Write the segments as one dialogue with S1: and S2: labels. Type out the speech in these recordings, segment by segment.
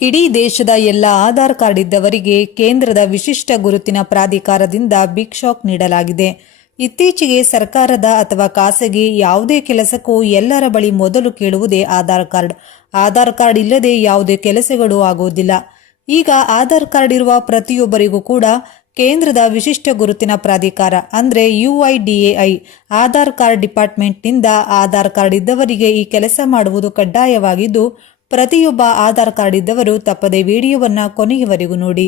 S1: ಇಡೀ ದೇಶದ ಎಲ್ಲ ಆಧಾರ್ ಕಾರ್ಡ್ ಇದ್ದವರಿಗೆ ಕೇಂದ್ರದ ವಿಶಿಷ್ಟ ಗುರುತಿನ ಪ್ರಾಧಿಕಾರದಿಂದ ಬಿಗ್ ಶಾಕ್ ನೀಡಲಾಗಿದೆ. ಇತ್ತೀಚೆಗೆ ಸರ್ಕಾರದ ಅಥವಾ ಖಾಸಗಿ ಯಾವುದೇ ಕೆಲಸಕ್ಕೂ ಎಲ್ಲರ ಬಳಿ ಮೊದಲು ಕೇಳುವುದೇ ಆಧಾರ್ ಕಾರ್ಡ್. ಆಧಾರ್ ಕಾರ್ಡ್ ಇಲ್ಲದೆ ಯಾವುದೇ ಕೆಲಸಗಳು ಆಗುವುದಿಲ್ಲ. ಈಗ ಆಧಾರ್ ಕಾರ್ಡ್ ಇರುವ ಪ್ರತಿಯೊಬ್ಬರಿಗೂ ಕೂಡ ಕೇಂದ್ರದ ವಿಶಿಷ್ಟ ಗುರುತಿನ ಪ್ರಾಧಿಕಾರ ಅಂದರೆ U I D A I, Aadhaar card ಡಿಪಾರ್ಟ್ಮೆಂಟ್ನಿಂದ Aadhaar card ಇದ್ದವರಿಗೆ ಈ ಕೆಲಸ ಮಾಡುವುದು ಕಡ್ಡಾಯವಾಗಿದ್ದು ಪ್ರತಿಯೊಬ್ಬ ಆಧಾರ್ ಕಾರ್ಡ್ ಇದ್ದವರು ತಪ್ಪದೆ ವಿಡಿಯೋವನ್ನು ಕೊನೆಯವರೆಗೂ ನೋಡಿ.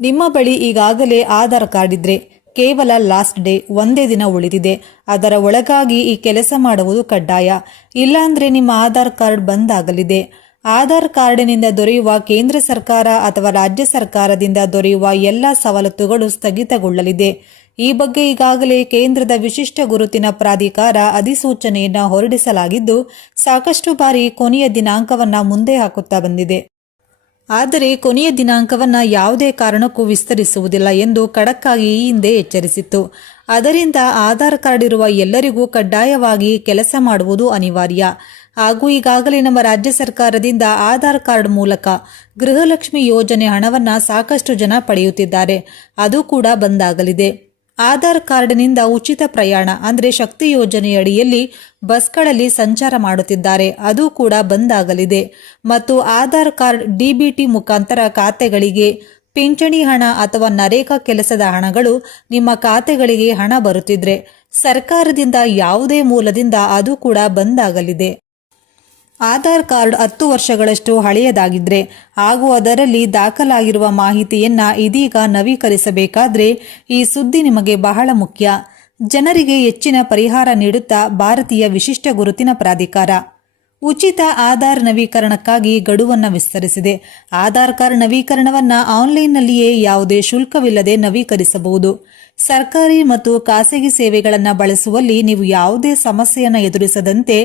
S1: ನಿಮ್ಮ ಬಳಿ ಈಗಾಗಲೇ ಆಧಾರ್ ಕಾರ್ಡ್ ಇದ್ರೆ ಕೇವಲ ಲಾಸ್ಟ್ ಡೇ ಒಂದೇ ದಿನ ಉಳಿದಿದೆ. ಅದರ ಒಳಗಾಗಿ ಈ ಕೆಲಸ ಮಾಡುವುದು ಕಡ್ಡಾಯ. ಇಲ್ಲಾಂದ್ರೆ ನಿಮ್ಮ ಆಧಾರ್ ಕಾರ್ಡ್ ಬಂದ್ ಆಗಲಿದೆ. ಆಧಾರ್ ಕಾರ್ಡಿನಿಂದ ದೊರೆಯುವ ಕೇಂದ್ರ ಸರ್ಕಾರ ಅಥವಾ ರಾಜ್ಯ ಸರ್ಕಾರದಿಂದ ದೊರೆಯುವ ಎಲ್ಲ ಸವಲತ್ತುಗಳು ಸ್ಥಗಿತಗೊಳ್ಳಲಿದೆ. ಈ ಬಗ್ಗೆ ಈಗಾಗಲೇ ಕೇಂದ್ರದ ವಿಶಿಷ್ಟ ಗುರುತಿನ ಪ್ರಾಧಿಕಾರ ಅಧಿಸೂಚನೆಯನ್ನು ಹೊರಡಿಸಲಾಗಿದ್ದು, ಸಾಕಷ್ಟು ಬಾರಿ ಕೊನೆಯ ದಿನಾಂಕವನ್ನ ಮುಂದೆ ಹಾಕುತ್ತಾ ಬಂದಿದೆ. ಆದರೆ ಕೊನೆಯ ದಿನಾಂಕವನ್ನ ಯಾವುದೇ ಕಾರಣಕ್ಕೂ ವಿಸ್ತರಿಸುವುದಿಲ್ಲ ಎಂದು ಖಡಕ್ಕಾಗಿ ಈ ಹಿಂದೆ ಎಚ್ಚರಿಸಿತ್ತು. ಅದರಿಂದ ಆಧಾರ್ ಕಾರ್ಡ್ ಇರುವ ಎಲ್ಲರಿಗೂ ಕಡ್ಡಾಯವಾಗಿ ಕೆಲಸ ಮಾಡುವುದು ಅನಿವಾರ್ಯ. ಹಾಗೂ ಈಗಾಗಲೇ ನಮ್ಮ ರಾಜ್ಯ ಸರ್ಕಾರದಿಂದ ಆಧಾರ್ ಕಾರ್ಡ್ ಮೂಲಕ ಗೃಹಲಕ್ಷ್ಮಿ ಯೋಜನೆ ಹಣವನ್ನು ಸಾಕಷ್ಟು ಜನ ಪಡೆಯುತ್ತಿದ್ದಾರೆ. ಅದು ಕೂಡ ಬಂದಾಗಲಿದೆ. ಆಧಾರ್ ಕಾರ್ಡ್ನಿಂದ ಉಚಿತ ಪ್ರಯಾಣ ಅಂದರೆ ಶಕ್ತಿ ಯೋಜನೆಯಡಿಯಲ್ಲಿ ಬಸ್ಗಳಲ್ಲಿ ಸಂಚಾರ ಮಾಡುತ್ತಿದ್ದಾರೆ. ಅದು ಕೂಡ ಬಂದಾಗಲಿದೆ. ಮತ್ತು ಆಧಾರ್ ಕಾರ್ಡ್ ಡಿಬಿಟಿ ಮುಖಾಂತರ ಖಾತೆಗಳಿಗೆ ಪಿಂಚಣಿ ಹಣ ಅಥವಾ ನರೇಗಾ ಕೆಲಸದ ಹಣಗಳು ನಿಮ್ಮ ಖಾತೆಗಳಿಗೆ ಹಣ ಬರುತ್ತಿದ್ರೆ ಸರ್ಕಾರದಿಂದ ಯಾವುದೇ ಮೂಲದಿಂದ ಅದು ಕೂಡ ಬಂದಾಗಲಿದೆ. ಆಧಾರ್ ಕಾರ್ಡ್ ಹತ್ತು ವರ್ಷಗಳಷ್ಟು ಹಳೆಯದಾಗಿದ್ರೆ, ಹಾಗೂ ಅದರಲ್ಲಿ ದಾಖಲಾಗಿರುವ ಮಾಹಿತಿಯನ್ನ ಇದೀಗ ನವೀಕರಿಸಬೇಕಾದ್ರೆ ಈ ಸುದ್ದಿ ನಿಮಗೆ ಬಹಳ ಮುಖ್ಯ. ಜನರಿಗೆ ಹೆಚ್ಚಿನ ಪರಿಹಾರ ನೀಡುತ್ತಾ ಭಾರತೀಯ ವಿಶಿಷ್ಟ ಗುರುತಿನ ಪ್ರಾಧಿಕಾರ. ಉಚಿತ ಆಧಾರ್ ನವೀಕರಣಕ್ಕಾಗಿ ಗಡುವನ್ನು ವಿಸ್ತರಿಸಿದೆ. ಆಧಾರ್ ಕಾರ್ಡ್ ನವೀಕರಣವನ್ನು ಆನ್ಲೈನ್ನಲ್ಲಿಯೇ ಯಾವುದೇ ಶುಲ್ಕವಿಲ್ಲದೆ ನವೀಕರಿಸಬಹುದು. ಸರ್ಕಾರಿ ಮತ್ತು ಖಾಸಗಿ ಸೇವೆಗಳನ್ನು ಬಳಸುವಲ್ಲಿ ನೀವು ಯಾವುದೇ ಸಮಸ್ಯೆಯನ್ನು ಎದುರಿಸದಂತೆ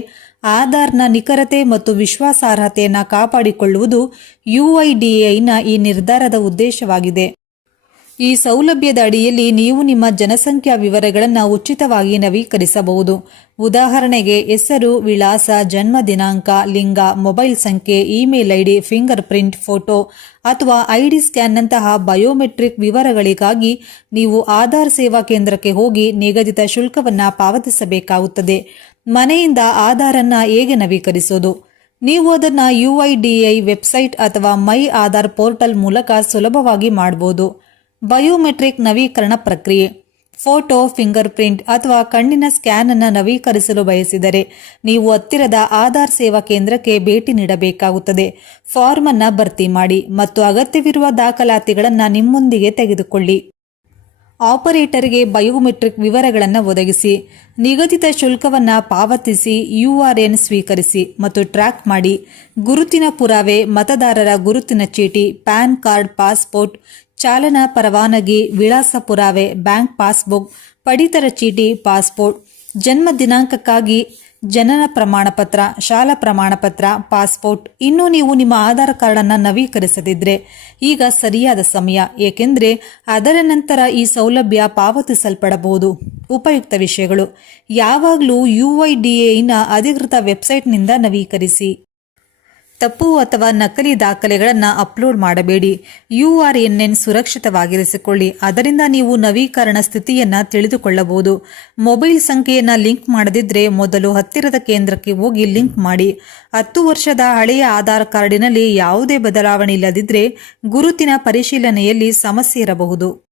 S1: ಆಧಾರ್ನ ನಿಖರತೆ ಮತ್ತು ವಿಶ್ವಾಸಾರ್ಹತೆಯನ್ನು ಕಾಪಾಡಿಕೊಳ್ಳುವುದು ಯುಐಡಿಎಐನ ಈ ನಿರ್ಧಾರದ ಉದ್ದೇಶವಾಗಿದೆ. ಈ ಸೌಲಭ್ಯದ ಅಡಿಯಲ್ಲಿ ನೀವು ನಿಮ್ಮ ಜನಸಂಖ್ಯಾ ವಿವರಗಳನ್ನು ಉಚಿತವಾಗಿ ನವೀಕರಿಸಬಹುದು. ಉದಾಹರಣೆಗೆ, ಹೆಸರು, ವಿಳಾಸ, ಜನ್ಮ ದಿನಾಂಕ, ಲಿಂಗ, ಮೊಬೈಲ್ ಸಂಖ್ಯೆ, email ID fingerprint photo ಅಥವಾ ಐಡಿ ಸ್ಕ್ಯಾನ್ನಂತಹ ಬಯೋಮೆಟ್ರಿಕ್ ವಿವರಗಳಿಗಾಗಿ ನೀವು ಆಧಾರ್ ಸೇವಾ ಕೇಂದ್ರಕ್ಕೆ ಹೋಗಿ ನಿಗದಿತ ಶುಲ್ಕವನ್ನು ಪಾವತಿಸಬೇಕಾಗುತ್ತದೆ. ಮನೆಯಿಂದ ಆಧಾರನ್ನು ಹೇಗೆ ನವೀಕರಿಸೋದು? ನೀವು ಅದನ್ನು ಯುಐಡಿಐ ವೆಬ್ಸೈಟ್ ಅಥವಾ ಮೈ ಆಧಾರ್ ಪೋರ್ಟಲ್ ಮೂಲಕ ಸುಲಭವಾಗಿ ಮಾಡಬಹುದು ಬಯೋಮೆಟ್ರಿಕ್ ನವೀಕರಣ ಪ್ರಕ್ರಿಯೆ. ಫೋಟೋ ಫಿಂಗರ್ ಪ್ರಿಂಟ್ ಅಥವಾ ಕಣ್ಣಿನ ಸ್ಕ್ಯಾನ್ ಅನ್ನು ನವೀಕರಿಸಲು ಬಯಸಿದರೆ ನೀವು ಹತ್ತಿರದ ಆಧಾರ್ ಸೇವಾ ಕೇಂದ್ರಕ್ಕೆ ಭೇಟಿ ನೀಡಬೇಕಾಗುತ್ತದೆ. ಫಾರ್ಮ್ ಅನ್ನು ಭರ್ತಿ ಮಾಡಿ ಮತ್ತು ಅಗತ್ಯವಿರುವ ದಾಖಲಾತಿಗಳನ್ನು ನಿಮ್ಮೊಂದಿಗೆ ತೆಗೆದುಕೊಳ್ಳಿ. ಆಪರೇಟರ್ಗೆ ಬಯೋಮೆಟ್ರಿಕ್ ವಿವರಗಳನ್ನು ಒದಗಿಸಿ, ನಿಗದಿತ ಶುಲ್ಕವನ್ನು ಪಾವತಿಸಿ, ಯುಆರ್ಎನ್ ಸ್ವೀಕರಿಸಿ ಮತ್ತು ಟ್ರ್ಯಾಕ್ ಮಾಡಿ. ಗುರುತಿನ ಪುರಾವೆ, ಮತದಾರರ ಗುರುತಿನ ಚೀಟಿ, ಪ್ಯಾನ್ ಕಾರ್ಡ್, ಪಾಸ್ಪೋರ್ಟ್ ಚಾಲನಾ ಪರವಾನಗಿ, ವಿಳಾಸ ಪುರಾವೆ, ಬ್ಯಾಂಕ್ ಪಾಸ್ಬುಕ್, ಪಡಿತರ ಚೀಟಿ, ಪಾಸ್ಪೋರ್ಟ್, ಜನ್ಮ ದಿನಾಂಕಕ್ಕಾಗಿ ಜನನ ಪ್ರಮಾಣಪತ್ರ, ಶಾಲಾ ಪ್ರಮಾಣ ಪತ್ರ ಪಾಸ್ಪೋರ್ಟ್. ಇನ್ನೂ ನೀವು ನಿಮ್ಮ ಆಧಾರ್ ಕಾರ್ಡನ್ನು ನವೀಕರಿಸದಿದ್ದರೆ ಈಗ ಸರಿಯಾದ ಸಮಯ. ಏಕೆಂದರೆ ಅದರ ನಂತರ ಈ ಸೌಲಭ್ಯ ಪಾವತಿಸಲ್ಪಡಬಹುದು. ಉಪಯುಕ್ತ ವಿಷಯಗಳು. ಯಾವಾಗಲೂ ಯು ಐ ಡಿ ಎನ ಅಧಿಕೃತ ವೆಬ್ಸೈಟ್ನಿಂದ ನವೀಕರಿಸಿ. ತಪ್ಪು ಅಥವಾ ನಕಲಿ ದಾಖಲೆಗಳನ್ನು ಅಪ್ಲೋಡ್ ಮಾಡಬೇಡಿ. ಯು ಆರ್ ಎನ್ ಎನ್ ಸುರಕ್ಷಿತವಾಗಿರಿಸಿಕೊಳ್ಳಿ. ಅದರಿಂದ ನೀವು ನವೀಕರಣ ಸ್ಥಿತಿಯನ್ನು ತಿಳಿದುಕೊಳ್ಳಬಹುದು. ಮೊಬೈಲ್ ಸಂಖ್ಯೆಯನ್ನು ಲಿಂಕ್ ಮಾಡದಿದ್ದರೆ ಮೊದಲು ಹತ್ತಿರದ ಕೇಂದ್ರಕ್ಕೆ ಹೋಗಿ ಲಿಂಕ್ ಮಾಡಿ. ಹತ್ತು ವರ್ಷದ ಹಳೆಯ ಆಧಾರ್ ಕಾರ್ಡಿನಲ್ಲಿ ಯಾವುದೇ ಬದಲಾವಣೆ ಇಲ್ಲದಿದ್ದರೆ ಗುರುತಿನ ಪರಿಶೀಲನೆಯಲ್ಲಿ ಸಮಸ್ಯೆ ಇರಬಹುದು.